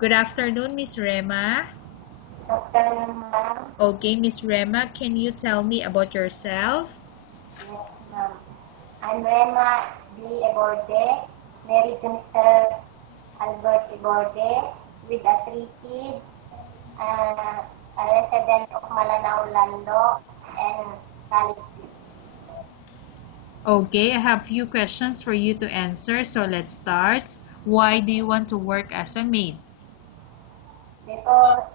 Good afternoon, Miss Rema. Good afternoon, ma'am. Okay, Miss Rema, can you tell me about yourself? Yes, ma'am. I'm Rema D. Eborde, married to Mr. Albert Eborde, with a 3 kids, a resident of Malanao, Lando, and college. Okay, I have few questions for you to answer, so let's start. Why do you want to work as a maid? Because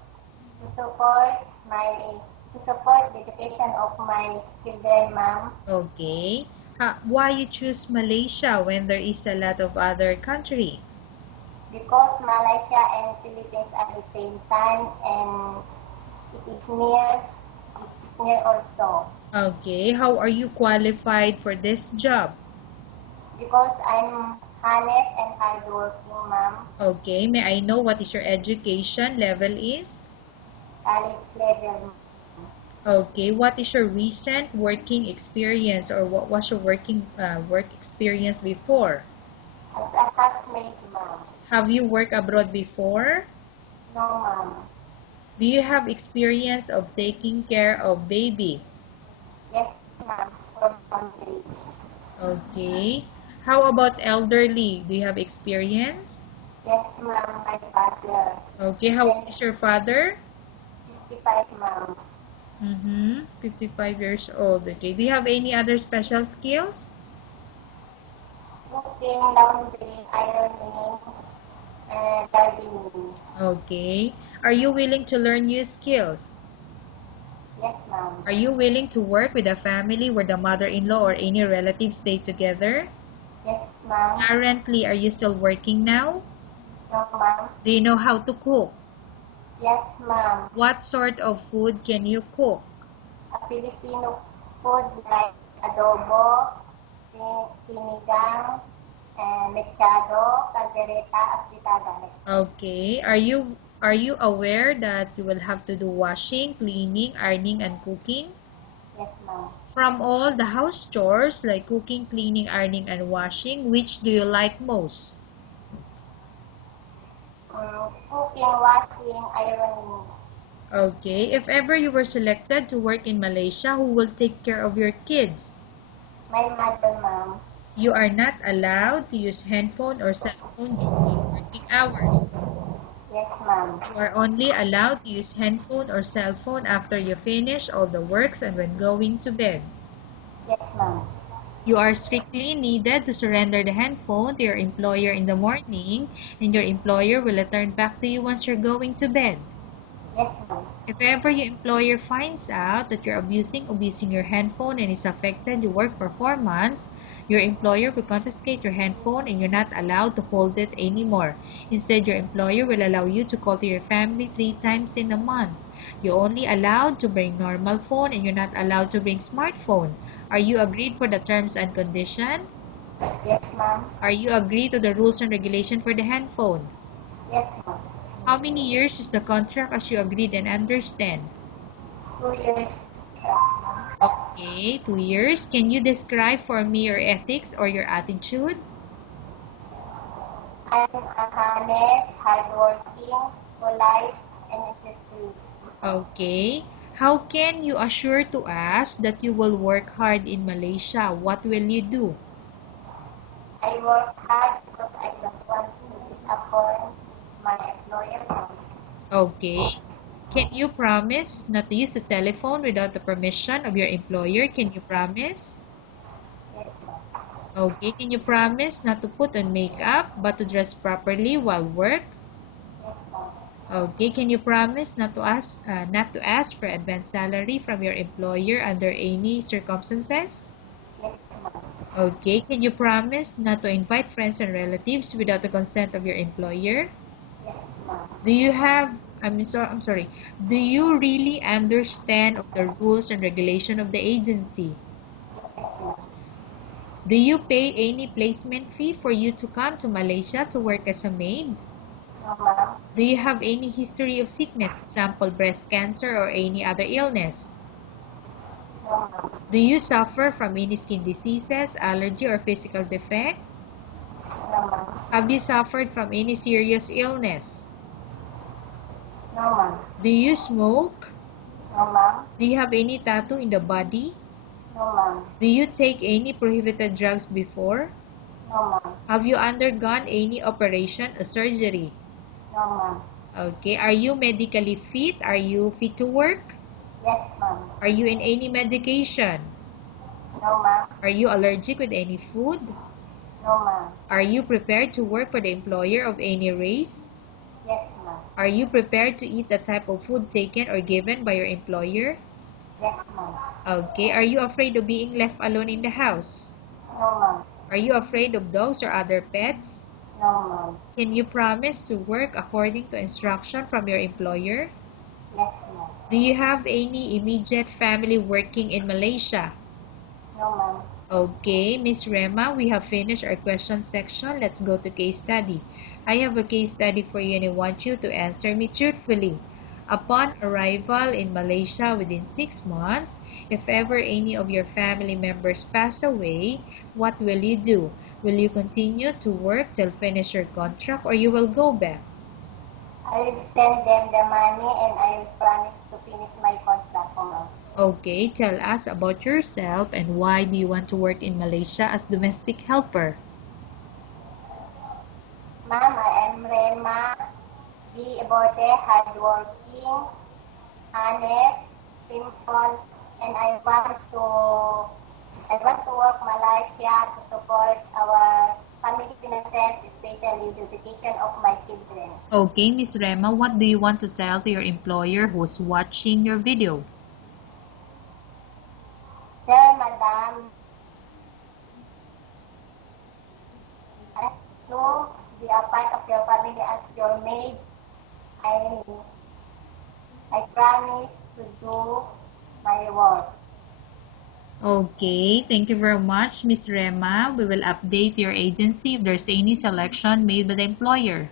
to support the education of my children, ma'am. Okay. Why you choose Malaysia when there is a lot of other country? Because Malaysia and Philippines are the same time, and it is near. It is near also. Okay, how are you qualified for this job? Because I'm honest and hardworking, ma'am. Okay, may I know what is your education level is? College level. Okay, what is your recent working experience, or what was your work experience before? As a housemaid, ma'am. Have you worked abroad before? No, ma'am. Do you have experience of taking care of baby? Yes, ma'am. From Monday. Okay. How about elderly? Do you have experience? Yes, ma'am. My father. Okay, how old is your father? 55, ma'am. 55 years old. Okay, do you have any other special skills? Cooking, laundry, ironing, and gardening. Okay. Are you willing to learn new skills? Yes, ma'am. Are you willing to work with a family where the mother-in-law or any relatives stay together? Yes, ma'am. Currently, are you still working now? No, ma'am. Do you know how to cook? Yes, ma'am. What sort of food can you cook? A Filipino food like adobo, sinigang, and mechado, caldereta, asitagas. Okay. Are you aware that you will have to do washing, cleaning, ironing, and cooking? Yes, ma'am. From all the house chores like cooking, cleaning, ironing, and washing, which do you like most? Cooking, washing, ironing. Okay. If ever you were selected to work in Malaysia, who will take care of your kids? My mother, ma'am. You are not allowed to use handphone or cell phone during working hours. Yes, ma'am. You are only allowed to use handphone or cell phone after you finish all the works and when going to bed. Yes, ma'am. You are strictly needed to surrender the handphone to your employer in the morning, and your employer will return back to you once you're going to bed. Yes, ma'am. If ever your employer finds out that you're abusing your handphone and it's affected your work performance, your employer will confiscate your handphone and you're not allowed to hold it anymore. Instead, your employer will allow you to call to your family 3 times in a month. You're only allowed to bring normal phone and you're not allowed to bring smartphone. Are you agreed for the terms and condition? Yes, ma'am. Are you agreed to the rules and regulation for the handphone? Yes, ma'am. How many years is the contract as you agreed and understand? 2 years, ma'am. Okay, 2 years. Can you describe for me your ethics or your attitude? I'm a honest, hardworking, polite, and industrious. Okay. How can you assure to us that you will work hard in Malaysia? What will you do? I work hard because I don't want to disappoint my employer. Okay. Can you promise not to use the telephone without the permission of your employer? Can you promise? Yes, ma'am. Okay. Can you promise not to put on makeup but to dress properly while work? Yes, ma'am. Okay, can you promise not to ask for advance salary from your employer under any circumstances? Yes, ma'am. Okay, can you promise not to invite friends and relatives without the consent of your employer? Yes, ma'am. Do you have I'm sorry. Do you really understand of the rules and regulation of the agency? Yes, ma'am. Do you pay any placement fee for you to come to Malaysia to work as a maid? No, ma'am. Do you have any history of sickness, example breast cancer or any other illness? No, ma'am. Do you suffer from any skin diseases, allergy, or physical defect? No, ma'am. Have you suffered from any serious illness? No, ma'am. Do you smoke? No, ma'am. Do you have any tattoo in the body? No, ma'am. Do you take any prohibited drugs before? No, ma'am. Have you undergone any operation or surgery? No, ma'am. Okay. Are you medically fit? Are you fit to work? Yes, ma'am. Are you in any medication? No, ma'am. Are you allergic with any food? No, ma'am. Are you prepared to work for the employer of any race? Yes, ma'am. Are you prepared to eat the type of food taken or given by your employer? Yes, ma'am. Okay. Are you afraid of being left alone in the house? No, ma'am. Are you afraid of dogs or other pets? No, ma'am. Can you promise to work according to instruction from your employer? Yes, ma'am. Do you have any immediate family working in Malaysia? No, ma'am. Okay, Miss Rema, we have finished our question section. Let's go to case study. I have a case study for you and I want you to answer me truthfully. Upon arrival in Malaysia within 6 months, if ever any of your family members pass away, what will you do? Will you continue to work till finish your contract or you will go back? I will send them the money and I will promise to finish my contract, ma'am. Okay, tell us about yourself and why do you want to work in Malaysia as domestic helper? Ma'am, I am Rema. Be about hardworking, honest, simple, and I want to work Malaysia to support our family finances, especially the education of my children. Okay, Miss Rema, what do you want to tell to your employer who's watching your video? Sir, Madam, as to be a part of your family as your maid, I promise to do my work. Okay, thank you very much, Miss Rema. We will update your agency if there's any selection made by the employer.